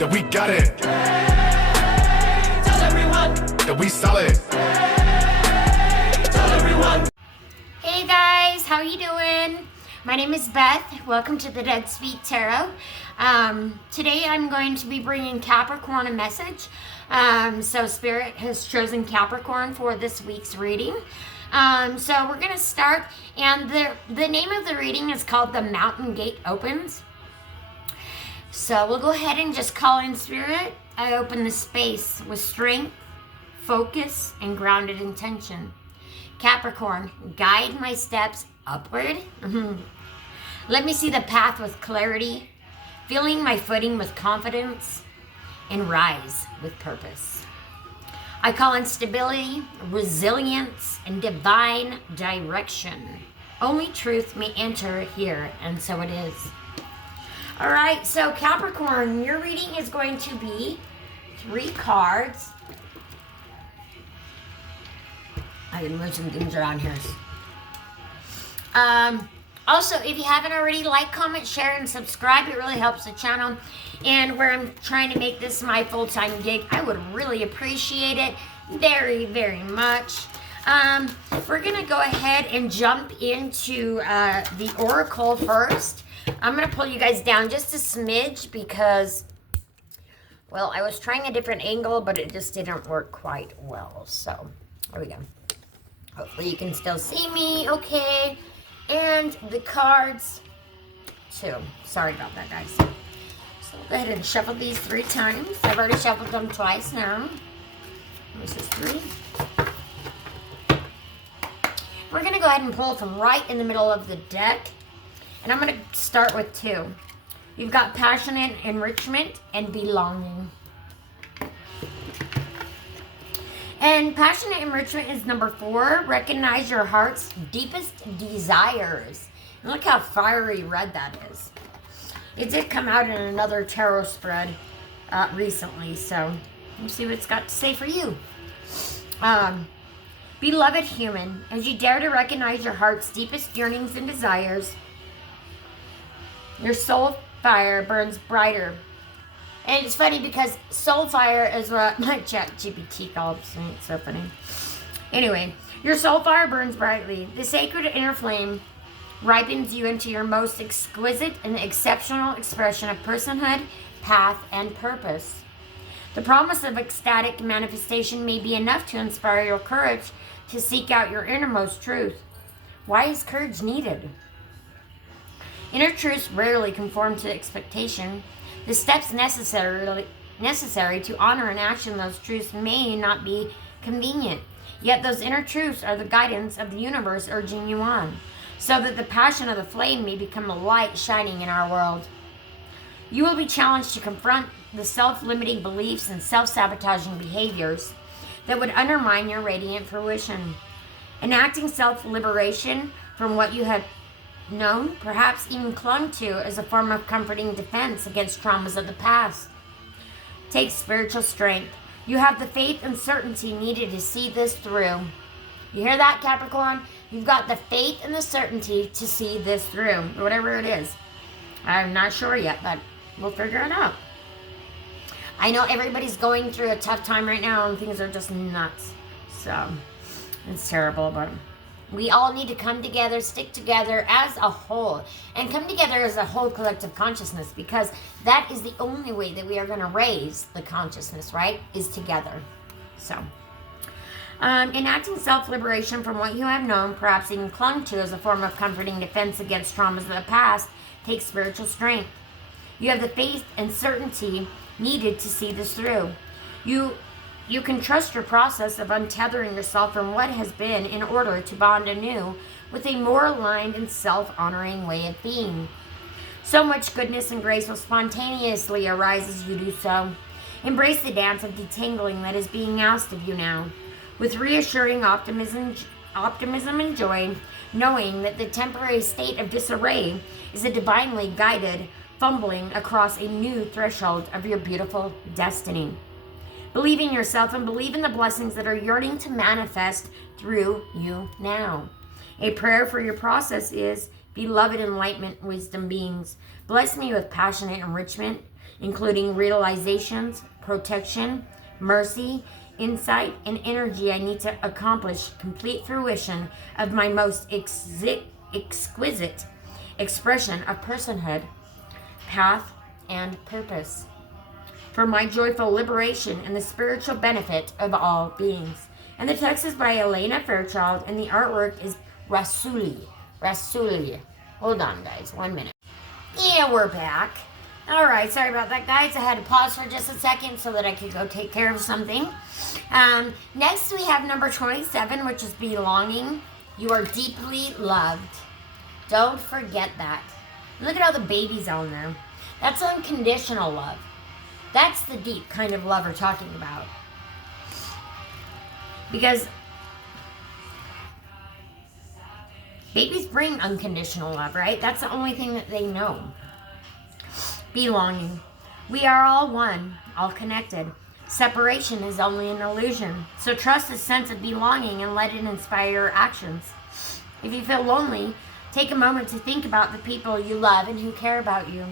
that we got it. Hey, tell everyone that we solid. Hey, tell everyone. Hey guys, how you doing? My name is Beth. Welcome to the Dead Sweet Tarot. Today I'm going to be bringing Capricorn a message. So Spirit has chosen Capricorn for this week's reading. So we're going to start, and the name of the reading is called The Mountain Gate Opens. So we'll go ahead and just call in Spirit. I open the space with strength, focus, and grounded intention. Capricorn, guide my steps upward. Let me see the path with clarity, feeling my footing with confidence, and rise with purpose. I call in stability, resilience, and divine direction. Only truth may enter here, and so it is. All right, so Capricorn, your reading is going to be 3 cards. I can move some things around here. Also, if you haven't already, like, comment, share, and subscribe. It really helps the channel. And where I'm trying to make this my full-time gig, I would really appreciate it very, very much. We're going to go ahead and jump into the Oracle first. I'm going to pull you guys down just a smidge because, well, I was trying a different angle, but it just didn't work quite well. So, there we go. Hopefully you can still see me okay. And the cards, too. Sorry about that, guys. So I'll go ahead and shuffle these 3 times. I've already shuffled them twice now. This is 3. We're going to go ahead and pull from right in the middle of the deck. And I'm going to start with 2. You've got passionate enrichment and belonging. And passionate enrichment is number 4. Recognize your heart's deepest desires. And look how fiery red that is. It did come out in another tarot spread recently, so let's see what it's got to say for you. Beloved human, as you dare to recognize your heart's deepest yearnings and desires, your soul fire burns brighter. And it's funny because soul fire is what my ChatGPT calls me. It's so funny. Anyway, your soul fire burns brightly. The sacred inner flame ripens you into your most exquisite and exceptional expression of personhood, path, and purpose. The promise of ecstatic manifestation may be enough to inspire your courage to seek out your innermost truth. Why is courage needed? Inner truths rarely conform to expectation. The steps necessary to honor and action those truths may not be convenient, yet those inner truths are the guidance of the universe urging you on, so that the passion of the flame may become a light shining in our world. You will be challenged to confront the self-limiting beliefs and self-sabotaging behaviors that would undermine your radiant fruition. Enacting self-liberation from what you have known, perhaps even clung to, as a form of comforting defense against traumas of the past. Take spiritual strength. You have the faith and certainty needed to see this through. You hear that, Capricorn? You've got the faith and the certainty to see this through, whatever it is. I'm not sure yet, but we'll figure it out. I know everybody's going through a tough time right now and things are just nuts. So, it's terrible, but we all need to come together, stick together as a whole, and come together as a whole collective consciousness, because that is the only way that we are going to raise the consciousness, right? Is together. So, enacting self-liberation from what you have known, perhaps even clung to, as a form of comforting defense against traumas of the past, takes spiritual strength. You have the faith and certainty needed to see this through. You can trust your process of untethering yourself from what has been in order to bond anew with a more aligned and self-honoring way of being. So much goodness and grace will spontaneously arise as you do so. Embrace the dance of detangling that is being asked of you now, with reassuring optimism and joy, knowing that the temporary state of disarray is a divinely guided fumbling across a new threshold of your beautiful destiny. Believe in yourself and believe in the blessings that are yearning to manifest through you now. A prayer for your process is, beloved enlightenment wisdom beings, bless me with passionate enrichment, including realizations, protection, mercy, insight, and energy I need to accomplish complete fruition of my most exquisite expression of personhood, path, and purpose, for my joyful liberation and the spiritual benefit of all beings. And the text is by Elena Fairchild, and the artwork is Rasuli. Hold on, guys, 1 minute. Yeah, we're back. All right, sorry about that, guys. I had to pause for just a second so that I could go take care of something. Next, we have number 27, which is belonging. You are deeply loved. Don't forget that. Look at all the babies on there. That's unconditional love. That's the deep kind of love we're talking about. Because babies bring unconditional love, right? That's the only thing that they know. Belonging. We are all one, all connected. Separation is only an illusion. So trust this sense of belonging and let it inspire your actions. If you feel lonely, take a moment to think about the people you love and who care about you.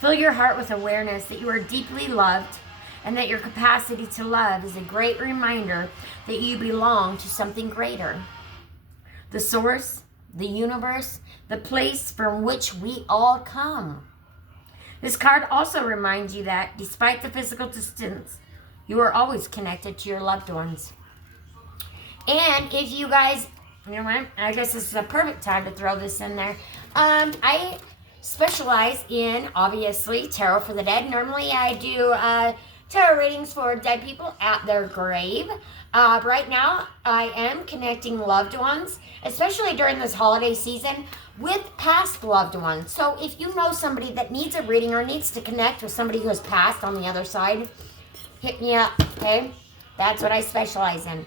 Fill your heart with awareness that you are deeply loved and that your capacity to love is a great reminder that you belong to something greater. The source, the universe, the place from which we all come. This card also reminds you that despite the physical distance, you are always connected to your loved ones. And if you guys, you know what, I guess this is a perfect time to throw this in there. I specialize in, obviously, tarot for the dead. Normally I do tarot readings for dead people at their grave. Right now, I am connecting loved ones, especially during this holiday season, with past loved ones. So if you know somebody that needs a reading or needs to connect with somebody who has passed on the other side, hit me up, okay? That's what I specialize in.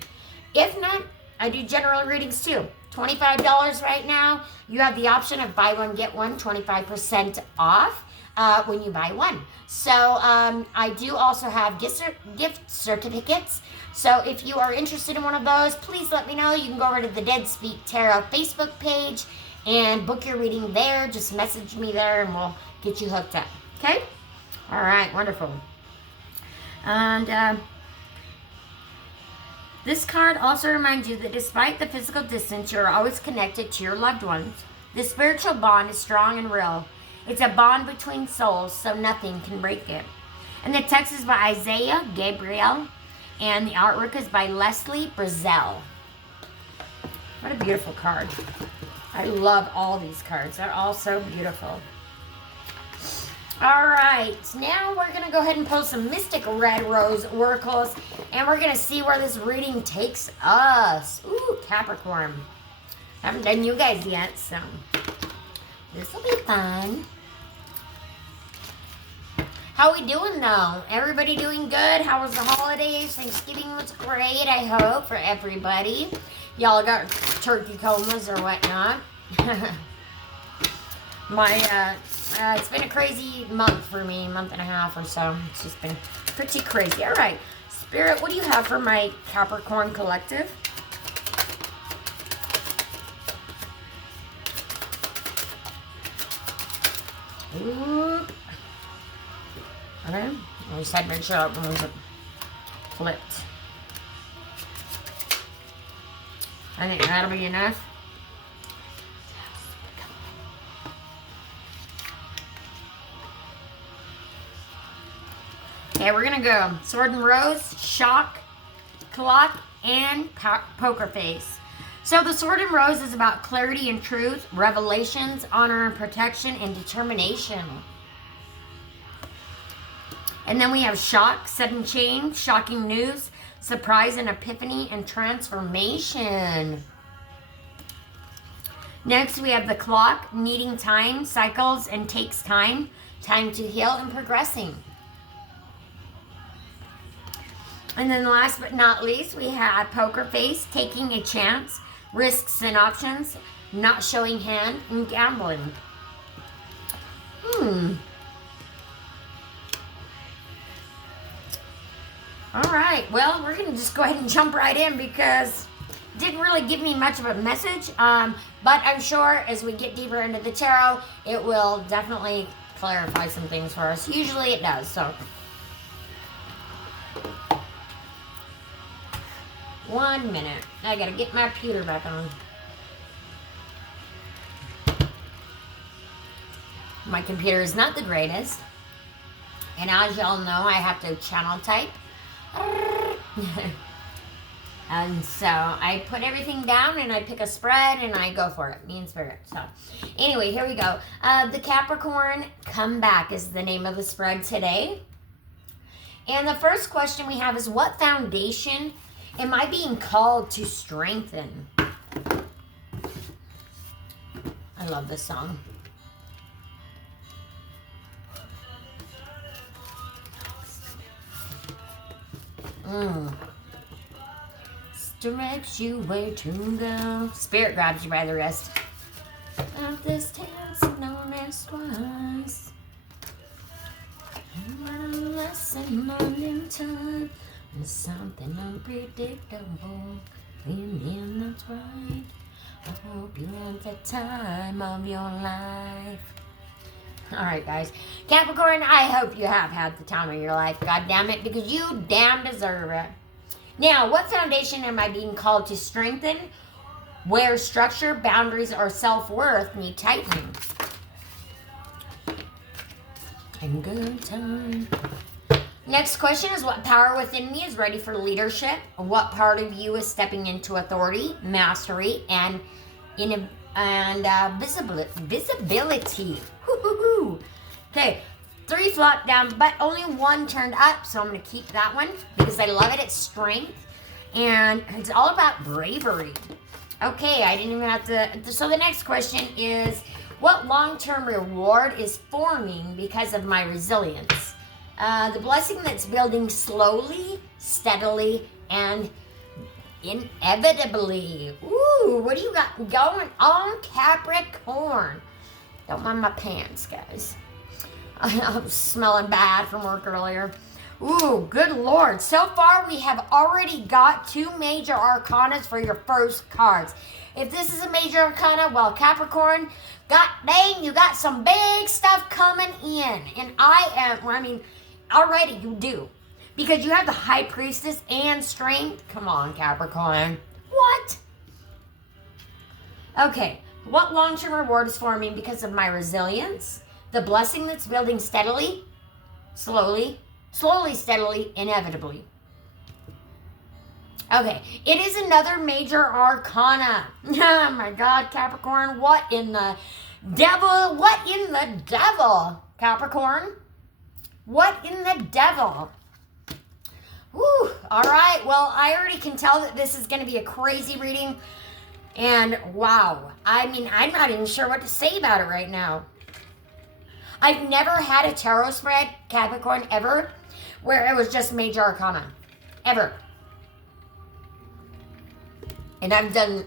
If not, I do general readings too. $25 right now. You have the option of buy one, get one, 25% off when you buy one. So I do also have gift certificates. So if you are interested in one of those, please let me know. You can go over to the Dead Speak Tarot Facebook page and book your reading there. Just message me there and we'll get you hooked up. Okay? All right, wonderful. And this card also reminds you that despite the physical distance, you are always connected to your loved ones. The spiritual bond is strong and real. It's a bond between souls, so nothing can break it. And the text is by Isaiah Gabriel, and the artwork is by Leslie Brazel. What a beautiful card. I love all these cards. They're all so beautiful. All right, now we're going to go ahead and pull some Mystic Red Rose oracles, and we're going to see where this reading takes us. Ooh, Capricorn. Haven't done you guys yet, so this will be fun. How we doing, though? Everybody doing good? How was the holidays? Thanksgiving was great, I hope, for everybody. Y'all got turkey comas or whatnot. It's been a crazy month for me, month and a half or so. It's just been pretty crazy. All right, Spirit, what do you have for my Capricorn collective? Oop. Okay, I just had to make sure that one wasn't flipped. I think that'll be enough. Okay, we're gonna go Sword and Rose, Shock, Clock, and Poker Face. So the Sword and Rose is about clarity and truth, revelations, honor and protection, and determination. And then we have Shock, Sudden Change, Shocking News, Surprise and Epiphany, and Transformation. Next we have the Clock, Needing Time, Cycles and Takes Time, Time to Heal and Progressing. And then last but not least, we have Poker Face, Taking a Chance, Risks and Options, Not Showing Hand, and Gambling. All right, well, we're going to just go ahead and jump right in because it didn't really give me much of a message. But I'm sure as we get deeper into the tarot, it will definitely clarify some things for us. Usually it does, so. 1 minute. I gotta get my pewter back on. My computer is not the greatest. And as y'all know, I have to channel type. And so I put everything down and I pick a spread and I go for it. Me and Spirit. So anyway, here we go. The Capricorn Comeback is the name of the spread today. And the first question we have is, what foundation am I being called to strengthen? I love this song. Directs you where to go. Spirit grabs you by the wrist. Of this task known as twice. And a lesson learned in time is something unpredictable. And that's right. I hope you had the time of your life. Alright, guys. Capricorn, I hope you have had the time of your life. God damn it, because you damn deserve it. Now, what foundation am I being called to strengthen? Where structure, boundaries, or self-worth need tightening. And good time. Next question is, what power within me is ready for leadership? What part of you is stepping into authority, mastery, and visibility? Okay, 3 flopped down, but only 1 turned up, so I'm going to keep that one because I love it. It's strength, and it's all about bravery. Okay, I didn't even have to. So the next question is, what long-term reward is forming because of my resilience? The blessing that's building slowly, steadily, and inevitably. Ooh, what do you got going on, Capricorn? Don't mind my pants, guys. I'm smelling bad from work earlier. Ooh, good Lord. So far, we have already got 2 major arcanas for your first cards. If this is a major arcana, well, Capricorn, god dang, you got some big stuff coming in. And already you do. Because you have the High Priestess and Strength. Come on, Capricorn. What? Okay, what long-term reward is forming because of my resilience? The blessing that's building steadily, slowly, steadily, inevitably. Okay, it is another major arcana. Oh my God, Capricorn, what in the devil? What in the devil, Capricorn? What in the devil? Whew, all right, well, I already can tell that this is going to be a crazy reading. And wow, I mean, I'm not even sure what to say about it right now. I've never had a tarot spread, Capricorn, ever, where it was just major arcana. Ever. And I've done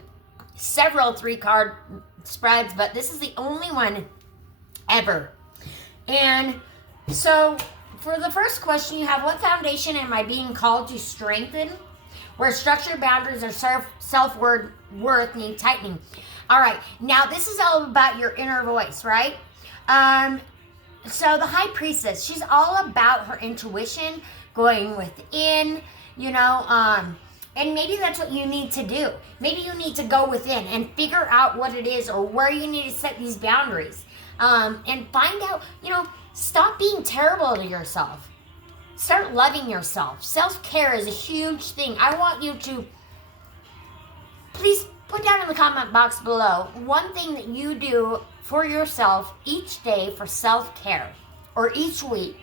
several 3-card spreads, but this is the only one ever. And so, for the first question you have, what foundation am I being called to strengthen? Where structure, boundaries, or self-worth need tightening. All right, now this is all about your inner voice, right? So the High Priestess, she's all about her intuition, going within, and maybe that's what you need to do. Maybe you need to go within and figure out what it is or where you need to set these boundaries. And find out, stop being terrible to yourself. Start loving yourself. Self-care is a huge thing. I want you to, please put down in the comment box below one thing that you do for yourself each day for self-care, or each week,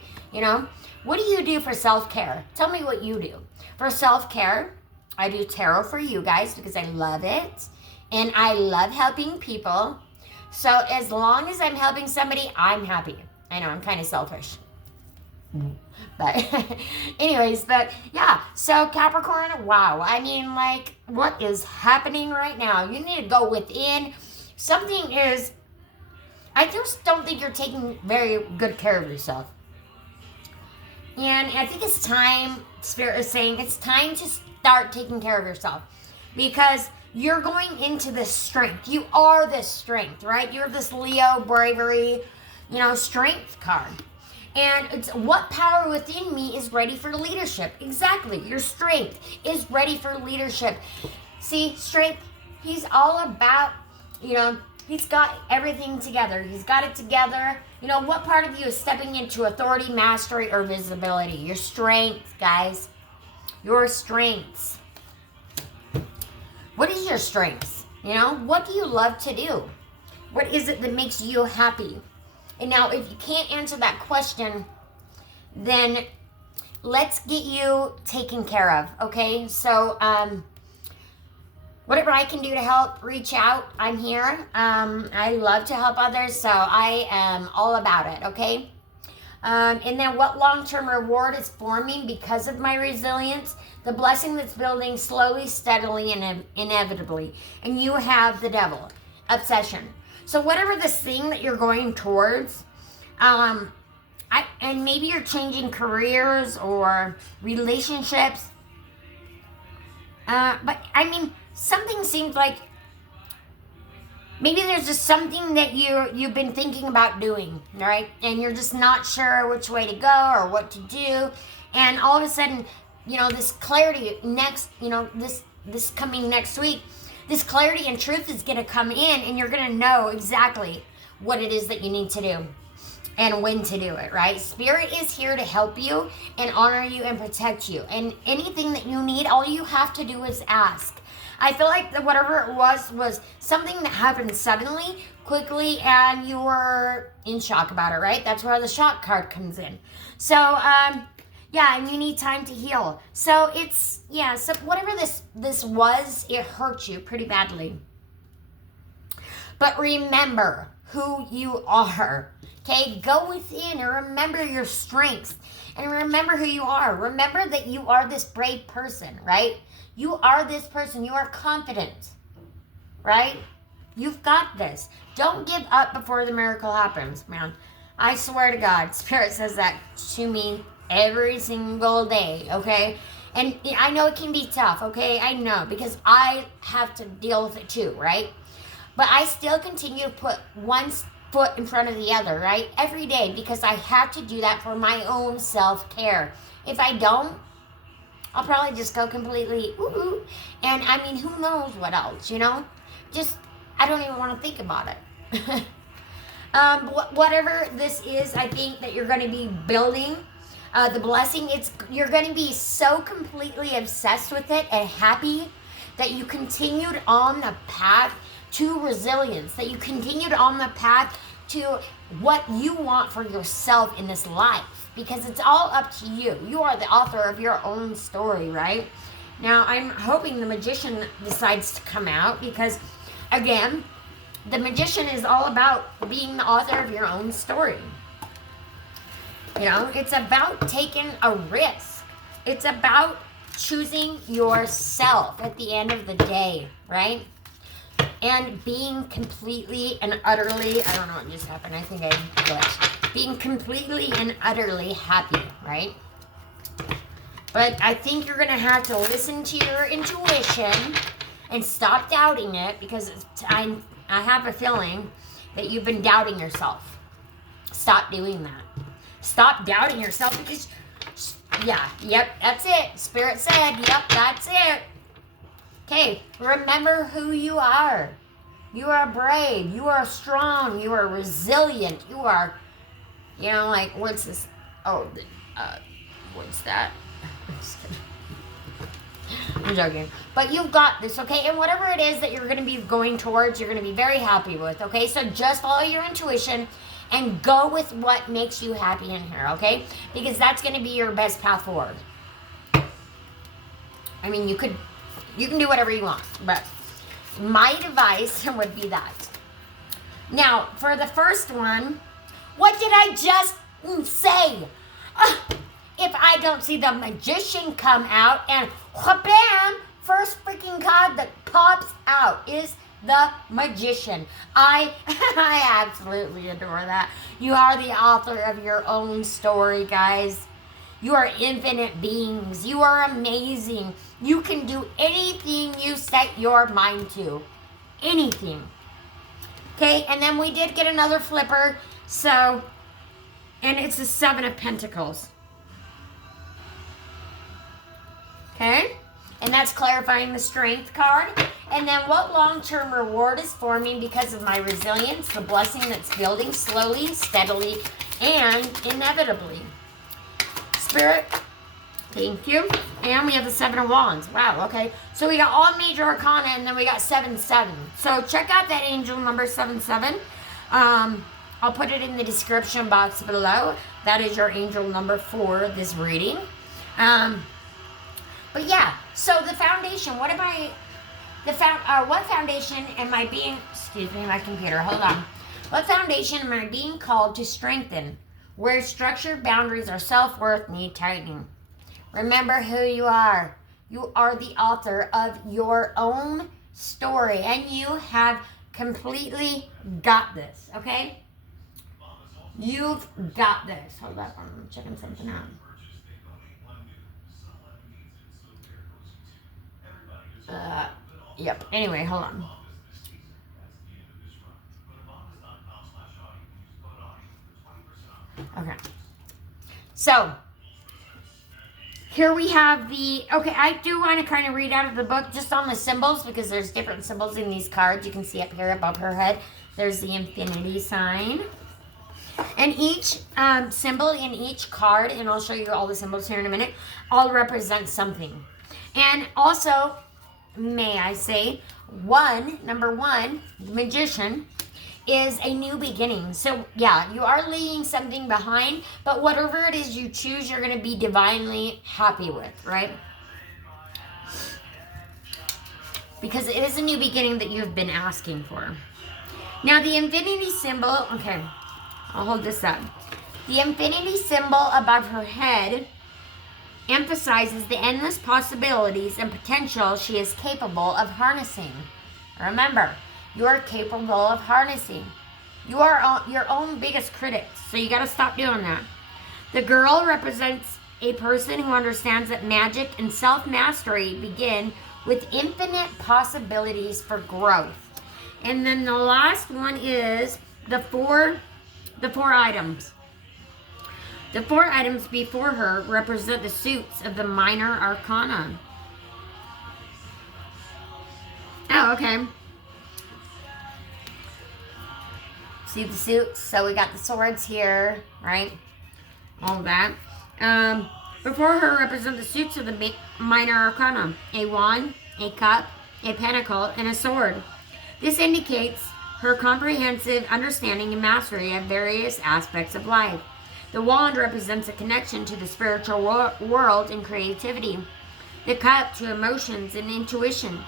What do you do for self-care? Tell me what you do. For self-care, I do tarot for you guys because I love it, and I love helping people. So as long as I'm helping somebody, I'm happy. I know, I'm kind of selfish. But anyways, yeah, so Capricorn, wow. I mean, what is happening right now? You need to go within. Something is, I just don't think you're taking very good care of yourself. And I think it's time, Spirit is saying, it's time to start taking care of yourself. Because you're going into this strength. You are this strength, right? You're this Leo bravery. strength card. And it's what power within me is ready for leadership. Exactly. Your strength is ready for leadership. See, strength, he's all about, he's got everything together. He's got it together. What part of you is stepping into authority, mastery, or visibility? Your strength, guys. Your strengths. What is your strengths? What do you love to do? What is it that makes you happy? And now, if you can't answer that question, then let's get you taken care of, okay? So, whatever I can do to help, reach out. I'm here. I love to help others, so I am all about it, okay? And then what long-term reward is forming because of my resilience? The blessing that's building slowly, steadily, and inevitably. And you have the devil, obsession. So whatever this thing that you're going towards, and maybe you're changing careers or relationships, but I mean, something seems like maybe there's just something that you've been thinking about doing, right? And you're just not sure which way to go or what to do, and all of a sudden, this clarity this coming next week. This clarity and truth is going to come in, and you're going to know exactly what it is that you need to do and when to do it, right? Spirit is here to help you and honor you and protect you. And anything that you need, all you have to do is ask. I feel like that whatever it was something that happened suddenly, quickly, and you were in shock about it, right? That's where the shock card comes in. So, yeah, and you need time to heal. So so whatever this was, it hurt you pretty badly. But remember who you are, okay? Go within and remember your strengths and remember who you are. Remember that you are this brave person, right? You are this person. You are confident, right? You've got this. Don't give up before the miracle happens, man. I swear to God, Spirit says that to me every single day, okay? And I know it can be tough, okay? I know, because I have to deal with it too, right? But I still continue to put one foot in front of the other, right? Every day, because I have to do that for my own self-care. If I don't, I'll probably just go completely ooh. And I mean, who knows what else, Just, I don't even want to think about it. Whatever this is, I think that you're going to be building the blessing. You're going to be so completely obsessed with it and happy that you continued on the path to resilience, that you continued on the path to what you want for yourself in this life, because it's all up to you. You are the author of your own story, right? Now, I'm hoping the Magician decides to come out because, again, the Magician is all about being the author of your own story. It's about taking a risk. It's about choosing yourself at the end of the day, right? And being completely and utterly, I don't know what just happened. I think I glitched. Being completely and utterly happy, right? But I think you're going to have to listen to your intuition and stop doubting it, because I have a feeling that you've been doubting yourself. Stop doing that. Stop doubting yourself, because, that's it. Spirit said, yep, that's it. Okay, remember who you are. You are brave. You are strong. You are resilient. You are, what's this? Oh, what's that? I'm just kidding. I'm joking. But you've got this, okay? And whatever it is that you're going to be going towards, you're going to be very happy with, okay? So just follow your intuition and go with what makes you happy in here, okay? Because that's going to be your best path forward. I mean, you can do whatever you want, but my advice would be that. Now, for the first one, what did I just say? If I don't see the Magician come out and bam, first freaking card that pops out is the Magician. I absolutely adore that. You are the author of your own story, guys. You are infinite beings. You are amazing. You can do anything you set your mind to. Anything. Okay, and then we did get another flipper. So, and it's the Seven of Pentacles. Okay? And that's clarifying the Strength card. And then what long-term reward is forming because of my resilience, the blessing that's building slowly, steadily, and inevitably. Spirit, thank you. And we have the Seven of Wands. Wow, okay. So we got all major arcana, and then we got 7-7. So check out that angel number 7-7. I'll put it in the description box below. That is your angel number for this reading. But yeah, so the foundation, what foundation am I being, excuse me, my computer, hold on. What foundation am I being called to strengthen? Where structured boundaries or self-worth need tightening. Remember who you are. You are the author of your own story, and you have completely got this, okay? You've got this. Hold up, I'm checking something out. Yep. Anyway, hold on. Okay. So, here we have the, okay, I do want to kind of read out of the book just on the symbols because there's different symbols in these cards. You can see up here above her head, there's the infinity sign. And each symbol in each card, and I'll show you all the symbols here in a minute, all represent something. And also, may I say, number one, the magician, is a new beginning. So, yeah, you are leaving something behind, but whatever it is you choose, you're going to be divinely happy with, right? Because it is a new beginning that you've been asking for. Now, the infinity symbol, okay, I'll hold this up. The infinity symbol above her head emphasizes the endless possibilities and potential she is capable of harnessing. Remember, you are capable of harnessing. You are your own biggest critic, so you got to stop doing that. The girl represents a person who understands that magic and self-mastery begin with infinite possibilities for growth. And then the last one is the four items. The 4 items before her represent the suits of the minor arcana. Oh, okay. See the suits? So we got the swords here, right? All that. Before her represent the suits of the minor arcana. A wand, a cup, a pentacle, and a sword. This indicates her comprehensive understanding and mastery of various aspects of life. The wand represents a connection to the spiritual world and creativity. The cup to emotions and intuition.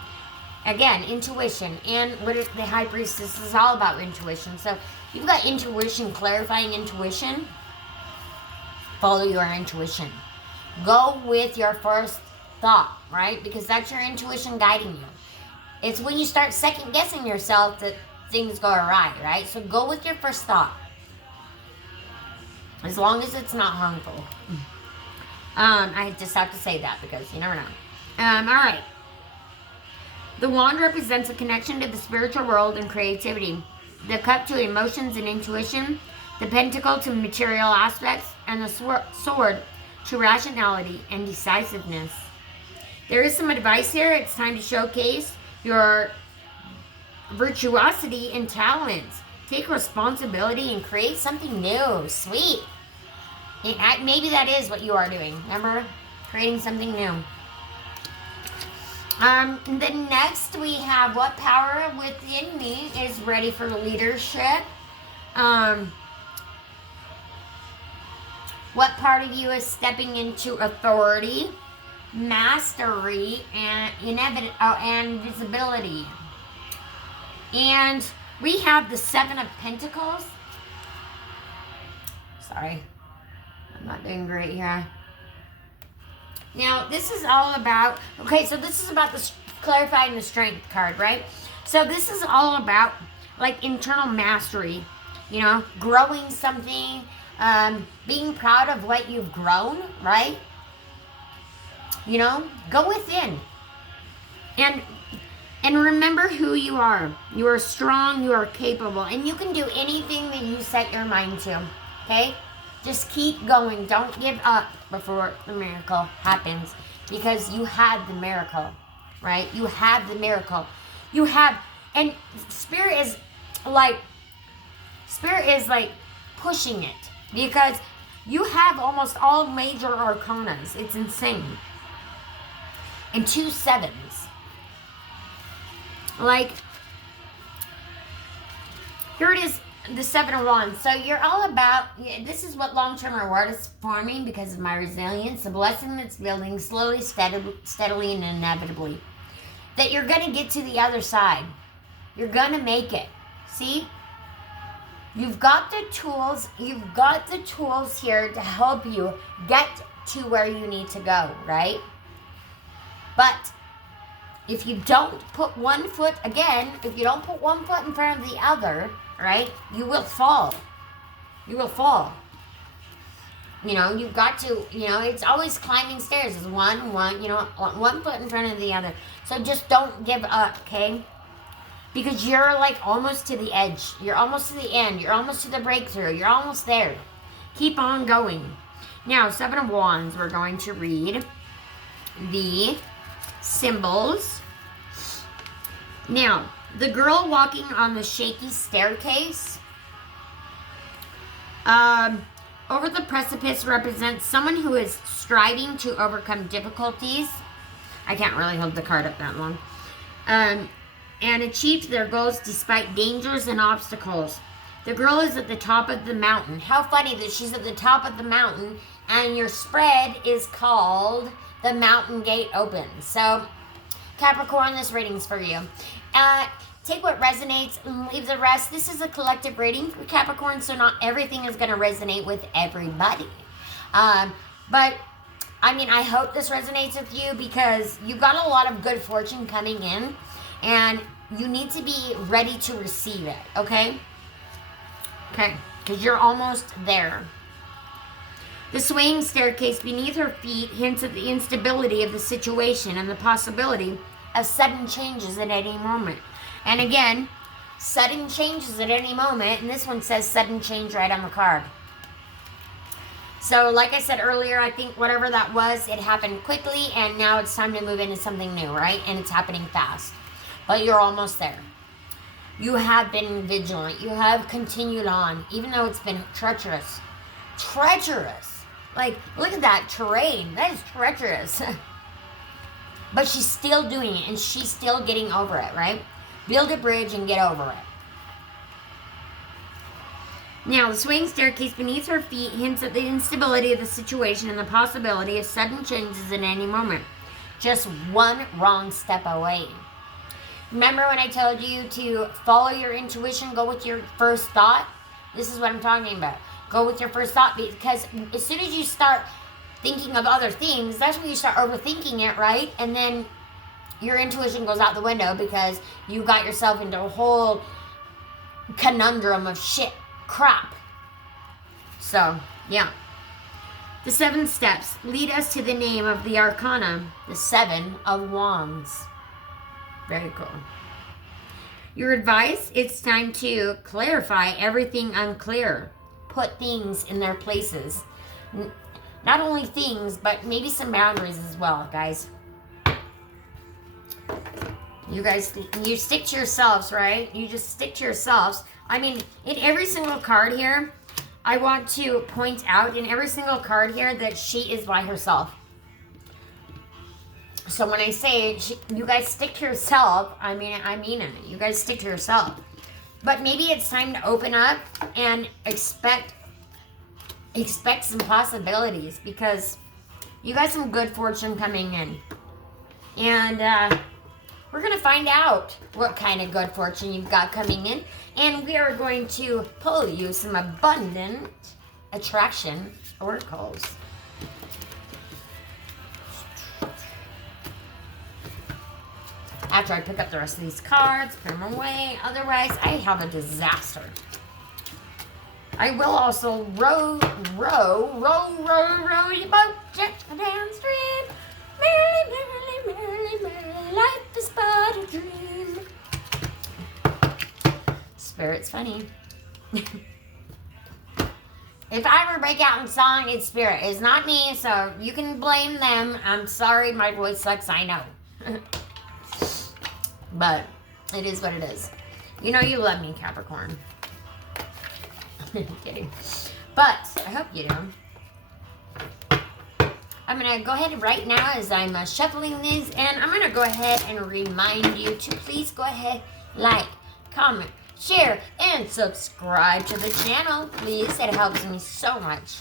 Again, intuition. And what the High Priestess is all about, intuition. So you've got intuition, clarifying intuition. Follow your intuition. Go with your first thought, right? Because that's your intuition guiding you. It's when you start second guessing yourself that things go awry, right? So go with your first thought. As long as it's not harmful. I just have to say that because you never know. All right. The wand represents a connection to the spiritual world and creativity. The cup to emotions and intuition. The pentacle to material aspects. And the sword to rationality and decisiveness. There is some advice here. It's time to showcase your virtuosity and talents. Take responsibility and create something new. Sweet. Maybe that is what you are doing. Remember? Creating something new. Then next we have what power within me is ready for leadership. What part of you is stepping into authority, mastery, and visibility. And we have the 7 of Pentacles. Sorry. I'm not doing great here. Now, this is all about, okay, so this is about the clarifying the strength card, right? So this is all about, like, internal mastery, you know, growing something, being proud of what you've grown, right? You know, go within. And And remember who you are. You are strong, you are capable, and you can do anything that you set your mind to, okay? Just keep going. Don't give up before the miracle happens, because you had the miracle, right? You have the miracle. You have, and Spirit is like pushing it, because you have almost all major arcanas. It's insane. And 2 7s. Like, here it is, the 7 of Wands. So you're all about, this is what long-term reward is forming because of my resilience, the blessing that's building slowly, steadily, and inevitably. That you're going to get to the other side. You're going to make it. See? You've got the tools here to help you get to where you need to go, right? But if you don't put one foot, again, if you don't put one foot in front of the other, right, you will fall. You will fall. You know, you've got to, you know, it's always climbing stairs. It's one, you know, one foot in front of the other. So just don't give up, okay? Because you're like almost to the edge. You're almost to the end. You're almost to the breakthrough. You're almost there. Keep on going. Now, 7 of Wands, we're going to read the symbols. Now, the girl walking on the shaky staircase over the precipice represents someone who is striving to overcome difficulties. I can't really hold the card up that long. And achieve their goals despite dangers and obstacles. The girl is at the top of the mountain. How funny that she's at the top of the mountain and your spread is called The Mountain Gate Open. So, Capricorn, this reading's for you. Take what resonates and leave the rest. This is a collective reading for Capricorn, so not everything is going to resonate with everybody. But, I mean, I hope this resonates with you because you've got a lot of good fortune coming in, and you need to be ready to receive it, okay? Okay, because you're almost there. The swaying staircase beneath her feet hints at the instability of the situation and the possibility of sudden changes at any moment. And again, sudden changes at any moment, and this one says sudden change right on the card. So, like I said earlier, I think whatever that was, it happened quickly, and now it's time to move into something new, right? And it's happening fast. But you're almost there. You have been vigilant. You have continued on, even though it's been treacherous. Treacherous. Like, look at that terrain. That is treacherous. But she's still doing it, and she's still getting over it, right? Build a bridge and get over it. Now, the swaying staircase beneath her feet hints at the instability of the situation and the possibility of sudden changes at any moment. Just one wrong step away. Remember when I told you to follow your intuition, go with your first thought? This is what I'm talking about. Go with your first thought, because as soon as you start thinking of other things, that's when you start overthinking it, right? And then your intuition goes out the window because you got yourself into a whole conundrum of crap. So, yeah. The 7 steps lead us to the name of the arcana, the 7 of Wands. Very cool. Your advice, it's time to clarify everything unclear. Put things in their places. Not only things, but maybe some boundaries as well, guys. You guys, you stick to yourselves, right? You just stick to yourselves. I mean, in every single card here, I want to point out in every single card here that she is by herself. So when I say you guys stick to yourself, I mean it. You guys stick to yourself. But maybe it's time to open up and expect some possibilities, because you got some good fortune coming in. And we're going to find out what kind of good fortune you've got coming in. And we are going to pull you some abundant attraction oracles. After I pick up the rest of these cards, put them away. Otherwise, I have a disaster. I will also row your boat downstream. Merrily, merrily, merrily, merrily, life is but a dream. Spirit's funny. If I ever break out in song, it's Spirit. It's not me, so you can blame them. I'm sorry, my voice sucks, I know. But it is what it is. You know you love me, Capricorn. Kidding. But I hope you do. I'm going to go ahead right now as I'm shuffling these, and I'm going to go ahead and remind you to please go ahead, like, comment, share, and subscribe to the channel. Please, it helps me so much.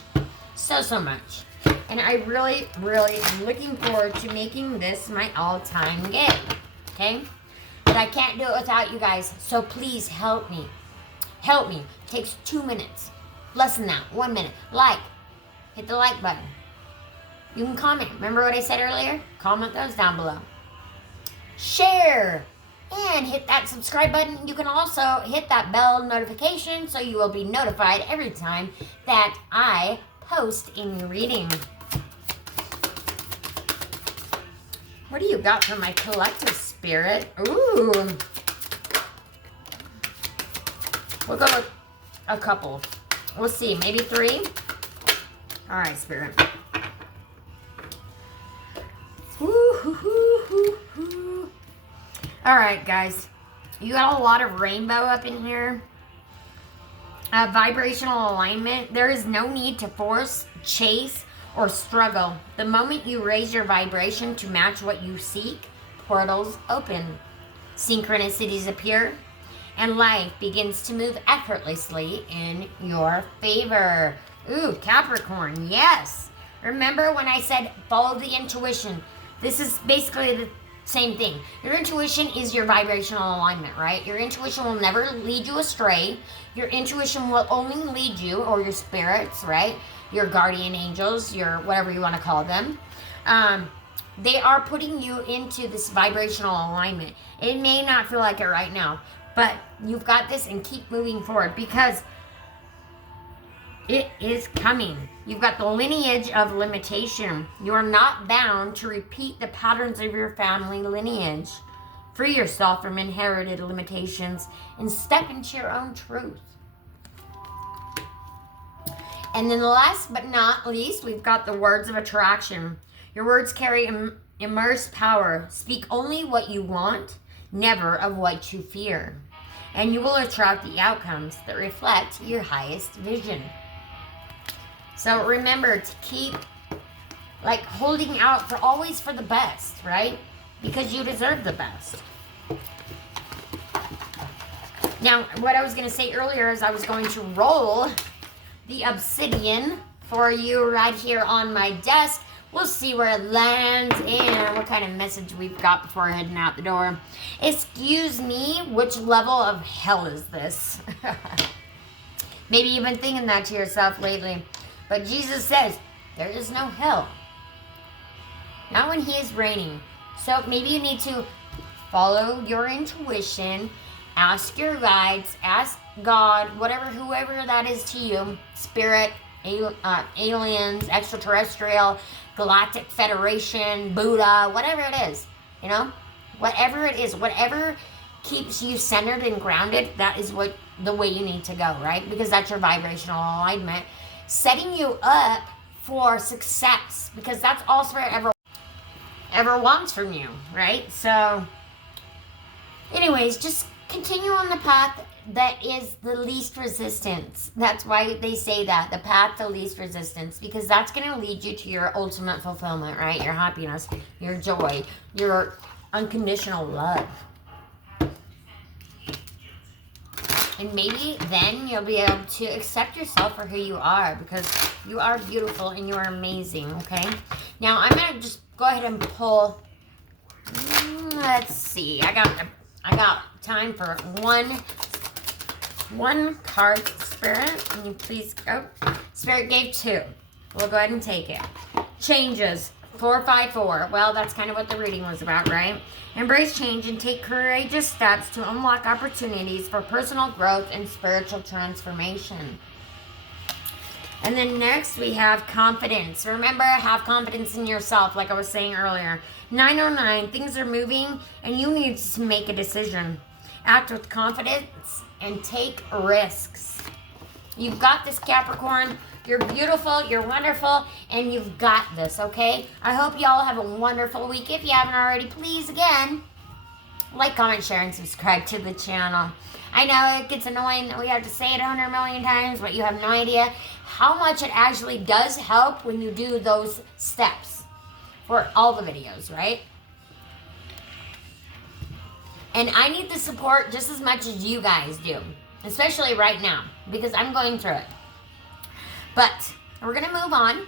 So much. And I really am looking forward to making this my all-time game. Okay? But I can't do it without you guys, so please help me. Help me. It takes 2 minutes. Less than that. 1 minute. Like. Hit the like button. You can comment. Remember what I said earlier? Comment those down below. Share. And hit that subscribe button. You can also hit that bell notification so you will be notified every time that I post a new reading. What do you got for my collective spirit? Ooh. We'll go with a couple. We'll see. Maybe 3. All right, Spirit. All right, guys. You got a lot of rainbow up in here. Vibrational alignment. There is no need to force, chase, or struggle. The moment you raise your vibration to match what you seek, portals open, synchronicities appear, and life begins to move effortlessly in your favor. Ooh, Capricorn, yes. Remember when I said follow the intuition? This is basically the same thing. Your intuition is your vibrational alignment, right? Your intuition will never lead you astray. Your intuition will only lead you, or your spirits, right? Your guardian angels, your whatever you want to call them. They are putting you into this vibrational alignment. It may not feel like it right now, but you've got this, and keep moving forward because it is coming. You've got the lineage of limitation. You are not bound to repeat the patterns of your family lineage. Free yourself from inherited limitations and step into your own truth. And then last but not least, we've got the words of attraction. Your words carry immense power. Speak only what you want, never of what you fear. And you will attract the outcomes that reflect your highest vision. So remember to keep like holding out for always for the best, right? Because you deserve the best. Now, what I was going to say earlier is I was going to roll the obsidian for you right here on my desk. We'll see where it lands and what kind of message we've got before heading out the door. Excuse me, which level of hell is this? Maybe you've been thinking that to yourself lately. But Jesus says, there is no hell. Not when he is reigning. So maybe you need to follow your intuition, ask your guides, ask God, whoever that is to you, spirit, aliens, extraterrestrial, galactic federation, Buddha, whatever it is, you know, whatever it is, whatever keeps you centered and grounded, that is the way you need to go, right? Because that's your vibrational alignment, setting you up for success, because that's all Spirit ever wants from you, right? So anyways, just continue on the path that is the least resistance. That's why they say that, the path to least resistance, because that's going to lead you to your ultimate fulfillment, right? Your happiness, your joy, your unconditional love. And maybe then you'll be able to accept yourself for who you are, because you are beautiful and you are amazing, okay? Now, I'm going to just go ahead and pull, let's see, I got time for one card, Spirit. Can you please go? Spirit gave 2. We'll go ahead and take it. Changes, 454. Well, that's kind of what the reading was about, right? Embrace change and take courageous steps to unlock opportunities for personal growth and spiritual transformation. And then next we have confidence. Remember, have confidence in yourself, like I was saying earlier. 909, things are moving and you need to make a decision. Act with confidence and take risks. You've got this, Capricorn. You're beautiful, you're wonderful, and you've got this, okay? I hope you all have a wonderful week. If you haven't already, please, again, like, comment, share, and subscribe to the channel. I know it gets annoying that we have to say it 100 million times, but you have no idea how much it actually does help when you do those steps for all the videos, right? And I need the support just as much as you guys do, especially right now, because I'm going through it. But we're going to move on.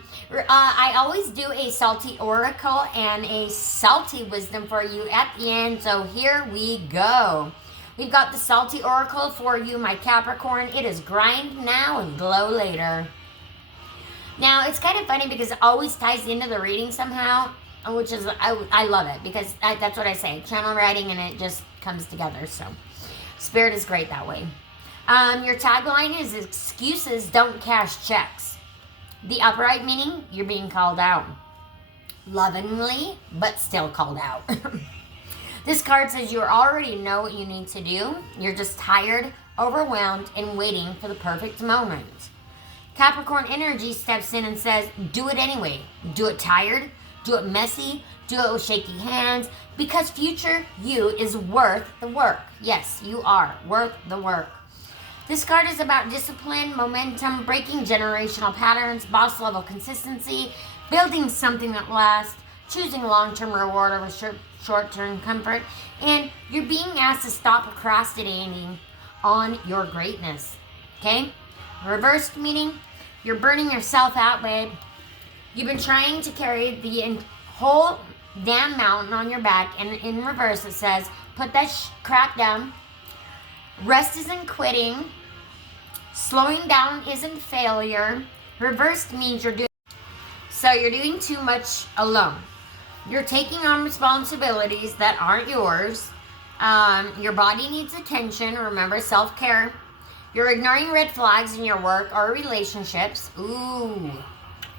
I always do a salty oracle and a salty wisdom for you at the end. So here we go. We've got the salty oracle for you, my Capricorn. It is grind now and glow later. Now, it's kind of funny because it always ties into the reading somehow, which is, I love it because that's what I say. Channel writing and it just comes together. So Spirit is great that way. Your tagline is excuses don't cash checks. The upright meaning you're being called out. Lovingly, but still called out. This card says you already know what you need to do. You're just tired, overwhelmed, and waiting for the perfect moment. Capricorn energy steps in and says, do it anyway. Do it tired, do it messy, do it with shaky hands, because future you is worth the work. Yes, you are worth the work. This card is about discipline, momentum, breaking generational patterns, boss level consistency, building something that lasts, choosing long-term reward over short-term comfort, and you're being asked to stop procrastinating on your greatness. Okay? Reversed meaning you're burning yourself out, babe. You've been trying to carry the whole damn mountain on your back, and in reverse it says, put that crap down. Rest isn't quitting. Slowing down isn't failure. Reversed means you're doing too much alone. You're taking on responsibilities that aren't yours. Your body needs attention. Remember, self-care. You're ignoring red flags in your work or relationships. Ooh,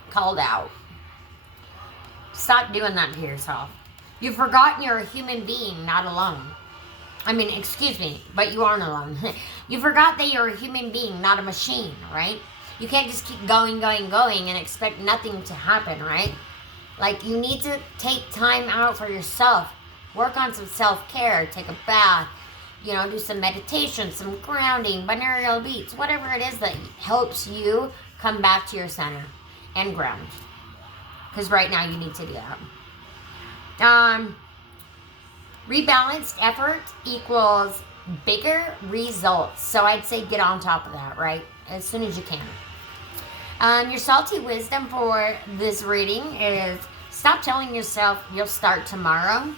called out. Stop doing that to yourself. You've forgotten you're a human being, not alone. I mean, excuse me, but you aren't alone. You forgot that you're a human being, not a machine, right? You can't just keep going and expect nothing to happen, right? Like, you need to take time out for yourself. Work on some self-care. Take a bath. You know, do some meditation, some grounding, binaural beats, whatever it is that helps you come back to your center and ground. Because right now you need to do that. Rebalanced effort equals bigger results. So I'd say get on top of that, right? As soon as you can. Your salty wisdom for this reading is stop telling yourself you'll start tomorrow.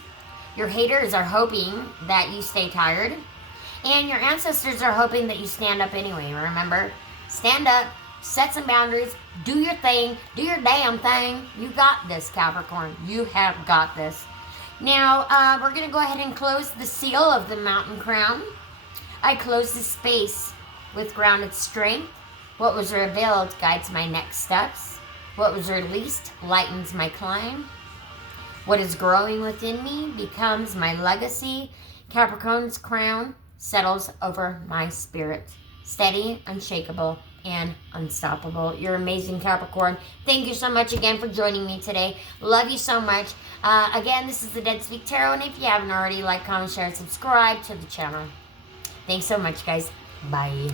Your haters are hoping that you stay tired. And your ancestors are hoping that you stand up anyway, remember? Stand up, set some boundaries, do your thing, do your damn thing. You got this, Capricorn. You have got this. Now, we're going to go ahead and close the seal of the mountain crown. I close the space with grounded strength. What was revealed guides my next steps. What was released lightens my climb. What is growing within me becomes my legacy. Capricorn's crown settles over my spirit. Steady, unshakable, and unstoppable. You're amazing, Capricorn. Thank you so much again for joining me today. Love you so much. Again, this is the Dead Speak Tarot, and if you haven't already, like, comment, share, and subscribe to the channel. Thanks so much, guys. Bye.